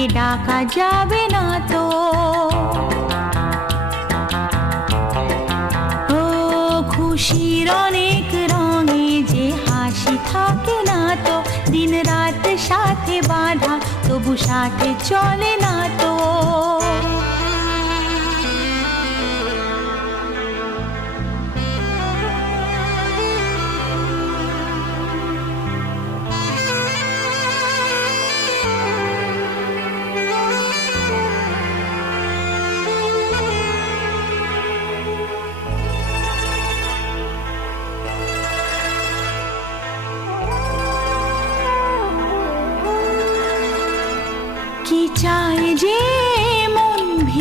তাকে ডাকা যাবে না তো। ও খুশির অনেক রঙে যে হাসি থাকে না তো, দিন রাত সাথে বাঁধা তবু সাথে চলে